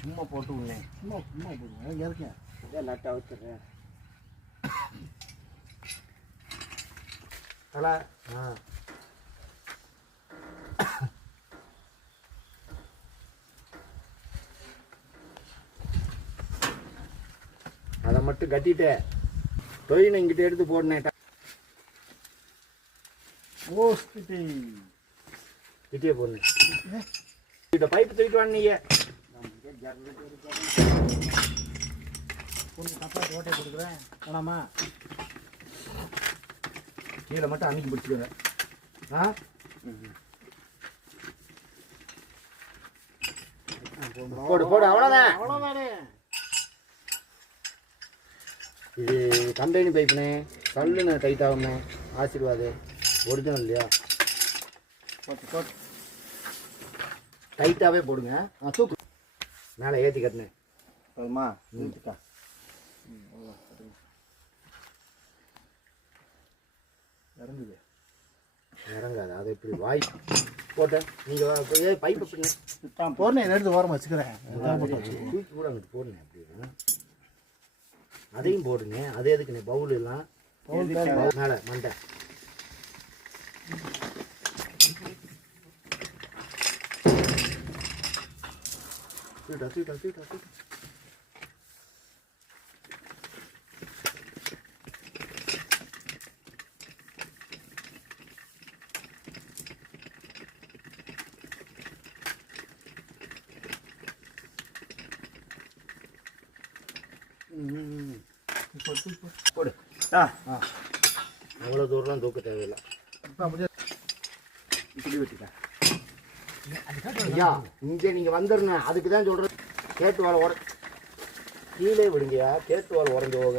சும்மா போட்டு விடனேன். சும்மா சும்மா போடுங்க. இருக்கேன் இதான் நட்டை அவுத்துறேன். தலை அதை மட்டும் கட்டிட்டு தொழில் இங்கிட்ட எடுத்து போடனேன். கிட்டே போடணும். இந்த பைப்பு தூக்கிட்டு வாங்க. பொண்ணு தப்பாட்டு ஓட்டை கொடுக்குறேன் வேணாமா? கீழே மட்டும் அன்னைக்கு பிடிச்சிக்கோங்க. ஆ போடு போடு, அவ்வளோதான் அவ்வளோதானே. இது கம்பெனி பைப்புனே, கல்லுன்னு டைட் ஆகுமே. ஆசீர்வாது ஒரிஜினல் இல்லையா? போட்டு போட்டு டைட்டாகவே போடுங்க. தூக்கு மேலே ஏற்றி கட்டினேன். போதுமா? நிறுத்துக்கா. இறங்குது. இறங்காது. அது எப்படி வாய் போட்டேன். நீங்கள் பைப் எப்படிங்க நான் போடுறேன். எடுத்து ஓரமாக வச்சுக்கிறேன். தூக்கி கூட அங்கிட்டு போடுங்க. அப்படி அதையும் போடுங்க. அது எதுக்குண்ணே? பவுல் எல்லாம் மேலே மண்டை தூட்டா தூட்டா தூட்டா தூட்டா. போடு. அவ்வளோ தூரம் தூக்க தேவையில்லை. இப்படி வச்சுட்டேன். ஐயா இங்கே நீங்கள் வந்துடணும். அதுக்கு தான் சொல்கிறேன். கேட்டு வாழை கீழே விடுங்கயா. கேட்டு வாழை உடஞ்சி போக